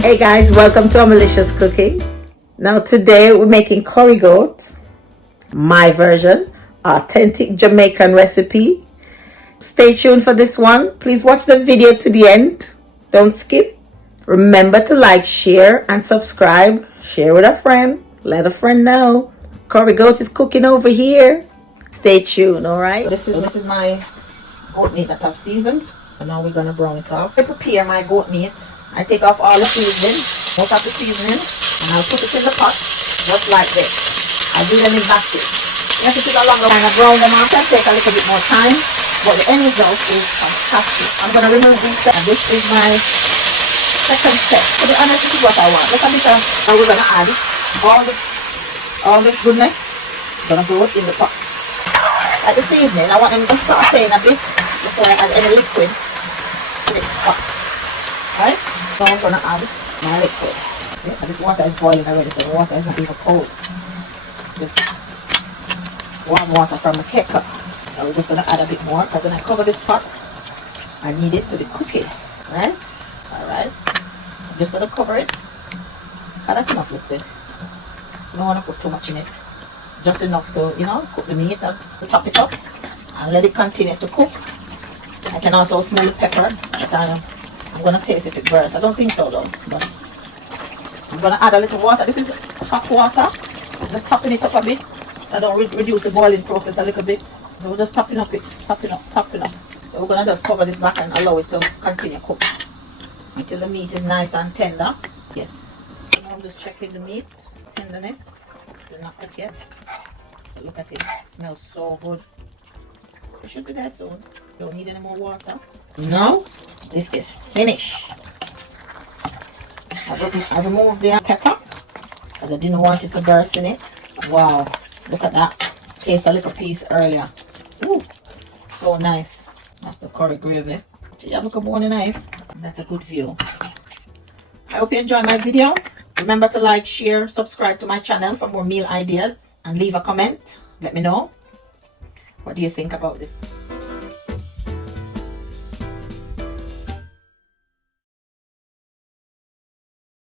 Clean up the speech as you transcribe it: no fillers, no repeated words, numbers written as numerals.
Hey guys, welcome to Amelicious Cooking. Now today we're making curry goat, my version, authentic Jamaican recipe. Stay tuned for this one. Please watch the video to the end. Don't skip. Remember to like, share, and subscribe. Share with a friend. Let a friend know. Curry goat is cooking over here. Stay tuned, alright? So this is my goat meat that I've seasoned. And now we're gonna brown it off. I prepare my goat meat. I take off all the seasoning, most of the seasoning, and I'll put it in the pot, just like this. I do them in batches. You have to take a longer time to brown them off. It can take a little bit more time, but the end result is fantastic. I'm gonna remove these, and this is my second set. To be honest, this is what I want. Look at this. Now we're gonna add all this goodness. Gonna go in the pot. At the seasoning, I want them to saute a bit before I add any liquid to this pot. Right? So I'm gonna add my liquid. Okay? And this water is boiling already, so the water is not even cold. Just warm water from the kettle. Now we're just gonna add a bit more because when I cover this pot, I need it to be cooking. Right? Alright. I'm just gonna cover it. And that's enough liquid. You don't want to put too much in it. Just enough to, cook the meat and top it up and let it continue to cook. I can also smell the pepper. I'm gonna taste if it burns. I don't think so though, but I'm gonna add a little water. This is hot water. Just topping it up a bit so I don't reduce the boiling process a little bit. So we're just topping up. So we're gonna just cover this back and allow it to continue cook until the meat is nice and tender. Yes. So now I'm just checking the meat tenderness. Still not cooked yet. But look at it. It smells so good. It should be there soon. Don't need any more water. Now this is finished. I removed the pepper because I didn't want it to burst in it. Wow, look at that. Taste a little piece earlier. Ooh, so nice. That's the curry gravy. You have a bone knife. That's a good view. I hope you enjoyed my video. Remember to like, share, subscribe to my channel for more meal ideas, and leave a comment. Let me know. What do you think about this?